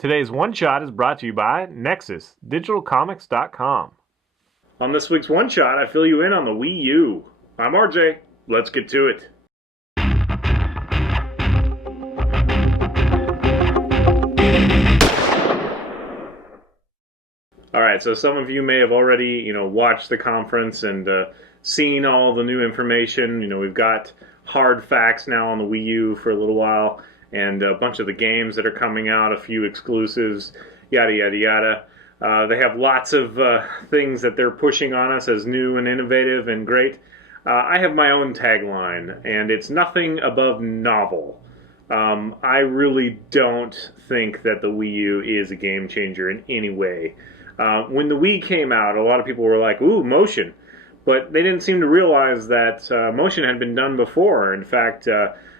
Today's One Shot is brought to you by NexusDigitalComics.com. On this week's One Shot, I fill you in on the Wii U. I'm RJ. Let's get to it. Alright, so some of you may have already, watched the conference and seen all the new information. We've got hard facts now on the Wii U for a little while, and a bunch of the games that are coming out, a few exclusives, yada yada yada. They have lots of things that they're pushing on us as new and innovative and great. I have my own tagline, and it's nothing above novel. I really don't think that the Wii U is a game changer in any way. When the Wii came out, a lot of people were like, ooh, motion. But they didn't seem to realize that motion had been done before. In fact,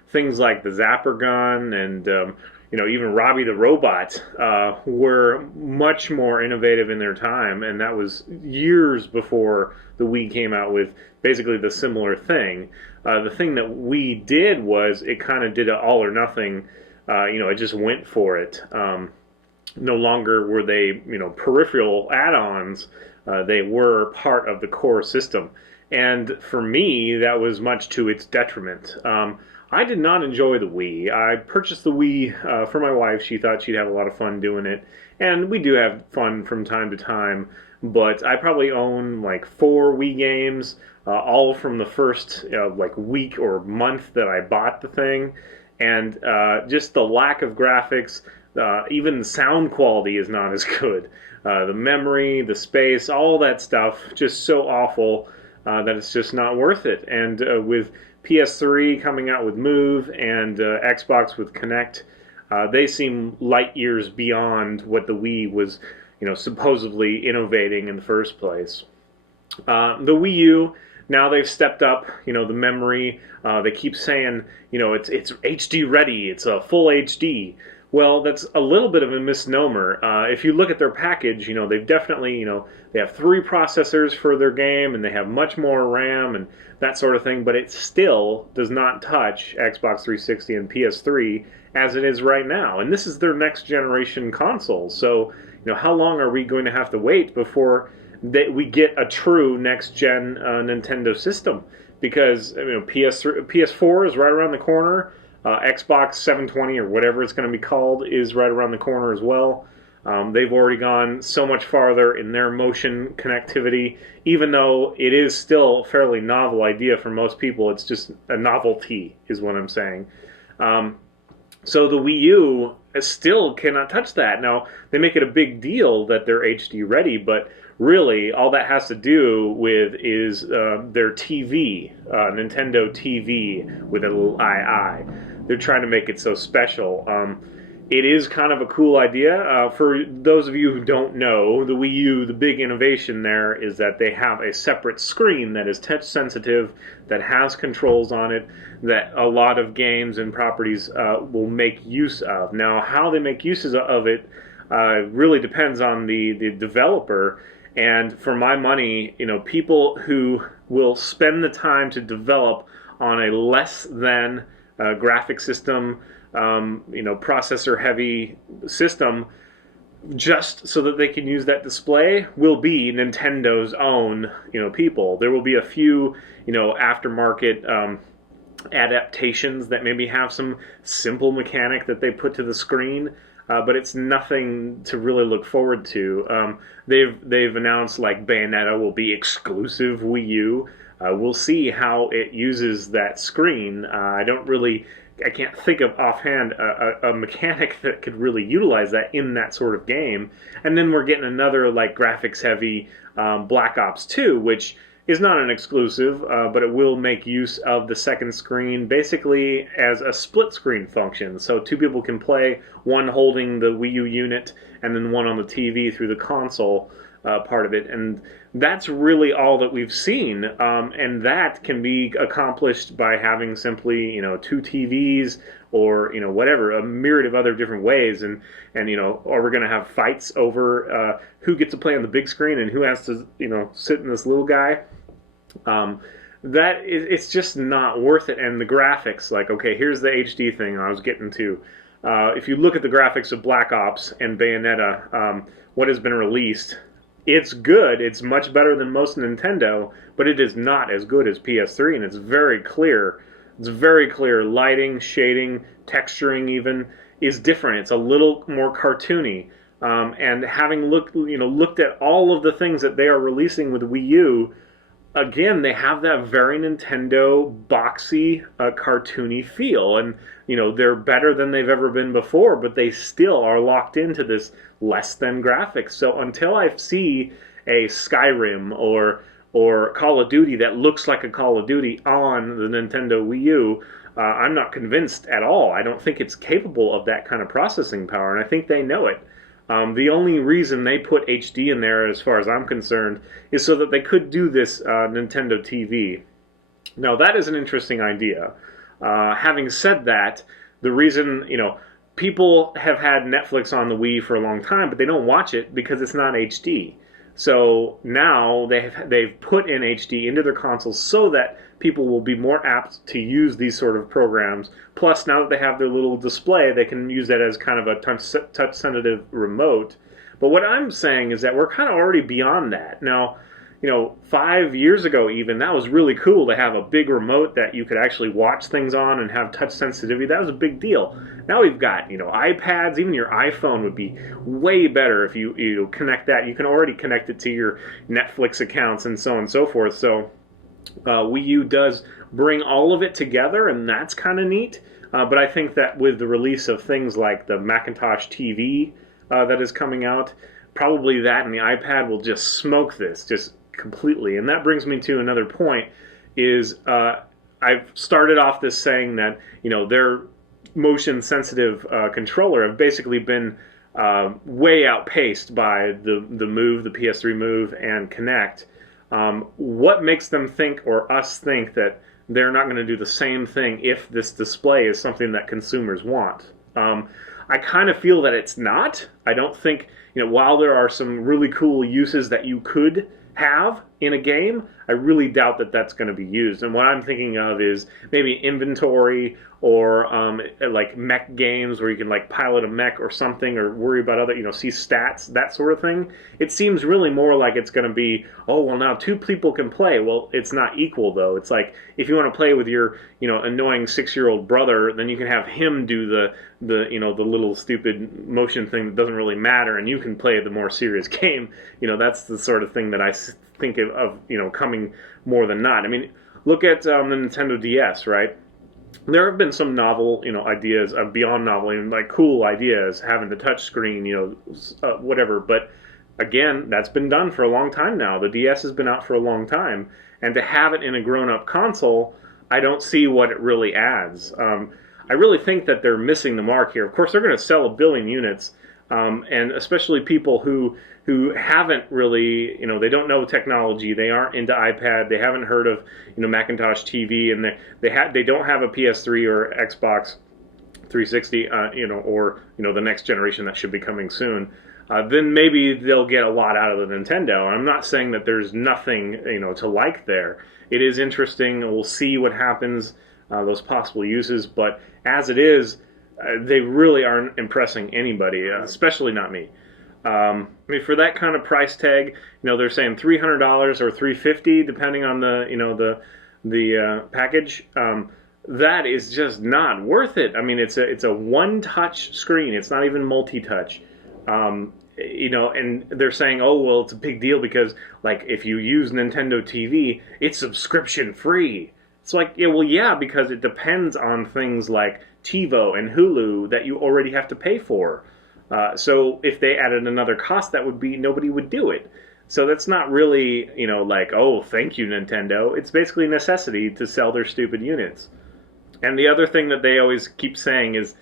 things like the Zapper gun and even Robbie the Robot were much more innovative in their time, and that was years before the Wii came out with basically the similar thing. The thing that Wii did was it kind of did an all or nothing. It just went for it. No longer were they, peripheral add-ons. They were part of the core system. And for me, that was much to its detriment. I did not enjoy the Wii. I purchased the Wii for my wife. She thought she'd have a lot of fun doing it. And we do have fun from time to time. But I probably own like 4 Wii games, all from the first week or month that I bought the thing. And just the lack of graphics, even the sound quality is not as good. The memory, the space, all that stuff, just so awful that it's just not worth it. And with PS3 coming out with Move and Xbox with Kinect, they seem light years beyond what the Wii was, supposedly innovating in the first place. The Wii U, now they've stepped up, the memory. They keep saying, it's HD ready, it's a full HD. Well, that's a little bit of a misnomer. If you look at their package, they've definitely, they have 3 processors for their game, and they have much more RAM and that sort of thing, but it still does not touch Xbox 360 and PS3 as it is right now. And this is their next generation console. So, how long are we going to have to wait before we get a true next-gen Nintendo system? Because, PS4 is right around the corner. Xbox 720 or whatever it's going to be called is right around the corner as well. They've already gone so much farther in their motion connectivity, even though it is still a fairly novel idea for most people. It's just a novelty, is what I'm saying. So the Wii U still cannot touch that. Now, they make it a big deal that they're HD ready, but really all that has to do with is their TV, Nintendo TV with a little II. They're trying to make it so special. It is kind of a cool idea. For those of you who don't know, the Wii U, the big innovation there is that they have a separate screen that is touch sensitive, that has controls on it, that a lot of games and properties will make use of. Now, how they make uses of it really depends on the developer. And for my money, people who will spend the time to develop on a less than graphic system, processor-heavy system, just so that they can use that display, will be Nintendo's own, people. There will be a few, aftermarket adaptations that maybe have some simple mechanic that they put to the screen. But it's nothing to really look forward to. They've announced like Bayonetta will be exclusive Wii U. We'll see how it uses that screen. I can't think of offhand a mechanic that could really utilize that in that sort of game. And then we're getting another like graphics heavy Black Ops 2, which is not an exclusive, but it will make use of the second screen basically as a split screen function. So 2 people can play, one holding the Wii U unit and then one on the TV through the console part of it. And that's really all that we've seen. And that can be accomplished by having simply, 2 TVs or, whatever, a myriad of other different ways. And or we're going to have fights over who gets to play on the big screen and who has to, sit in this little guy. It's just not worth it. And the graphics, like, okay, here's the HD thing I was getting to. if you look at the graphics of Black Ops and Bayonetta, what has been released, it's good. It's much better than most Nintendo, but it is not as good as PS3, and it's very clear. It's very clear. Lighting, shading, texturing even is different. It's a little more cartoony. And having looked at all of the things that they are releasing with Wii U, again, they have that very Nintendo boxy, cartoony feel, and they're better than they've ever been before, but they still are locked into this less than graphics. So until I see a Skyrim or Call of Duty that looks like a Call of Duty on the Nintendo Wii U, I'm not convinced at all. I don't think it's capable of that kind of processing power, and I think they know it. The only reason they put HD in there, as far as I'm concerned, is so that they could do this Nintendo TV. Now, that is an interesting idea. Having said that, the reason, people have had Netflix on the Wii for a long time, but they don't watch it because it's not HD. So now they've put in HD into their consoles so that people will be more apt to use these sort of programs. Plus, now that they have their little display, they can use that as kind of a touch-sensitive remote. But what I'm saying is that we're kind of already beyond that. Now, 5 years ago even, that was really cool to have a big remote that you could actually watch things on and have touch sensitivity. That was a big deal. Now we've got, iPads, even your iPhone would be way better if you connect that. You can already connect it to your Netflix accounts and so on and so forth. So Wii U does bring all of it together, and that's kind of neat. But I think that with the release of things like the Macintosh TV that is coming out, probably that and the iPad will just smoke this, just completely. And that brings me to another point, is I've started off this saying that, their motion-sensitive controller have basically been way outpaced by the Move, the PS3 Move, and Kinect. What makes them think, or us think, that they're not going to do the same thing if this display is something that consumers want? I kind of feel that it's not. I don't think, while there are some really cool uses that you could have in a game, I really doubt that that's going to be used. And what I'm thinking of is maybe inventory, or like mech games where you can like pilot a mech or something, or worry about other, see stats, that sort of thing. It seems really more like it's going to be, oh, well, now two people can play. Well, it's not equal, though. It's like, if you want to play with your, annoying 6-year-old brother, then you can have him do the little stupid motion thing that doesn't really matter, and you can play the more serious game. That's the sort of thing that I think of coming more than not. I mean, look at the Nintendo DS, right? There have been some novel, ideas, beyond novel, and like cool ideas, having the touch screen, whatever. But again, that's been done for a long time now. The DS has been out for a long time, and to have it in a grown-up console, I don't see what it really adds. I really think that they're missing the mark here. Of course, they're going to sell 1 billion units, and especially people who haven't really, they don't know technology, they aren't into iPad, they haven't heard of, Macintosh TV, and they don't have a PS3 or Xbox 360, or the next generation that should be coming soon. Then maybe they'll get a lot out of the Nintendo. I'm not saying that there's nothing, to like there. It is interesting. We'll see what happens, those possible uses. But as it is, they really aren't impressing anybody, especially not me. I mean, for that kind of price tag, they're saying $300 or $350, depending on the package. That is just not worth it. I mean, it's a one-touch screen. It's not even multi-touch. And they're saying, oh, well, it's a big deal because, like, if you use Nintendo TV, it's subscription free. It's like, yeah, well, yeah, because it depends on things like TiVo and Hulu that you already have to pay for. So if they added another cost, nobody would do it. So that's not really, like, oh, thank you, Nintendo. It's basically a necessity to sell their stupid units. And the other thing that they always keep saying is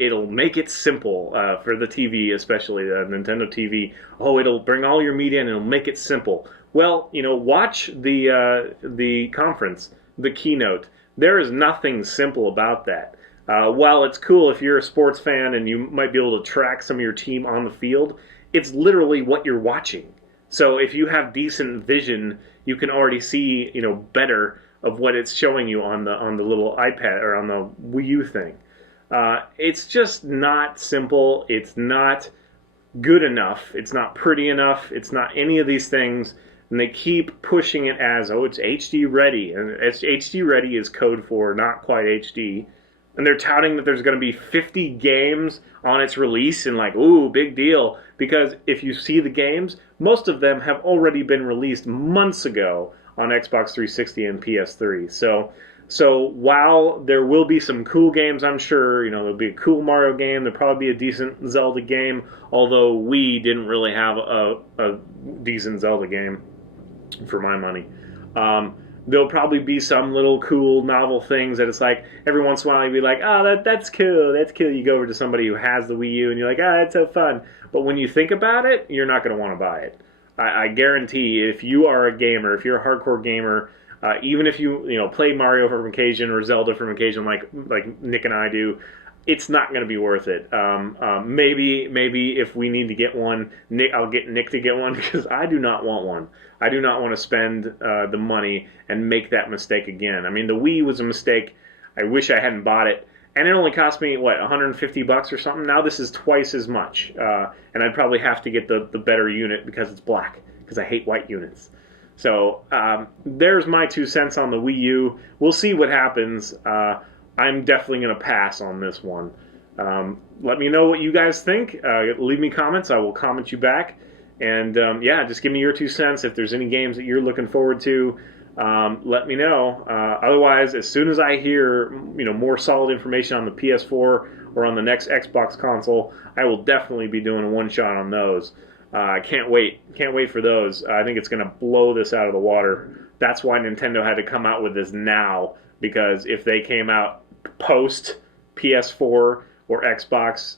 it'll make it simple for the TV, especially the Nintendo TV. Oh, it'll bring all your media and it'll make it simple. Well, watch the conference, the keynote. There is nothing simple about that. While it's cool if you're a sports fan and you might be able to track some of your team on the field, it's literally what you're watching. So if you have decent vision, you can already see, better of what it's showing you on the little iPad or on the Wii U thing. It's just not simple. It's not good enough. It's not pretty enough. It's not any of these things. And they keep pushing it as, oh, it's HD ready. And HD ready is code for not quite HD. And they're touting that there's going to be 50 games on its release, and like, ooh, big deal. Because if you see the games, most of them have already been released months ago on Xbox 360 and PS3. So while there will be some cool games, I'm sure, there'll be a cool Mario game, there'll probably be a decent Zelda game, although we didn't really have a decent Zelda game for my money. There'll probably be some little cool novel things that it's like, every once in a while you'll be like, oh, that's cool, that's cool. You go over to somebody who has the Wii U and you're like, ah, that's so fun. But when you think about it, you're not going to want to buy it. I guarantee if you are a gamer, if you're a hardcore gamer, even if you play Mario from occasion or Zelda from occasion like Nick and I do, it's not going to be worth it. Maybe if we need to get one, I'll get Nick to get one, because I do not want one. I do not want to spend the money and make that mistake again. I mean, the Wii was a mistake. I wish I hadn't bought it. And it only cost me, what, $150 or something? Now this is twice as much. And I'd probably have to get the better unit because it's black, because I hate white units. So there's my 2 cents on the Wii U. We'll see what happens. I'm definitely going to pass on this one. Let me know what you guys think. Leave me comments. I will comment you back. And yeah, just give me your 2 cents. If there's any games that you're looking forward to, let me know. Otherwise, as soon as I hear more solid information on the PS4 or on the next Xbox console, I will definitely be doing a one-shot on those. I can't wait. Can't wait for those. I think it's going to blow this out of the water. That's why Nintendo had to come out with this now, because if they came out post PS4 or Xbox,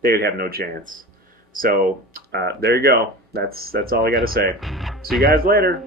they would have no chance. So there you go. That's all I got to say. See you guys later.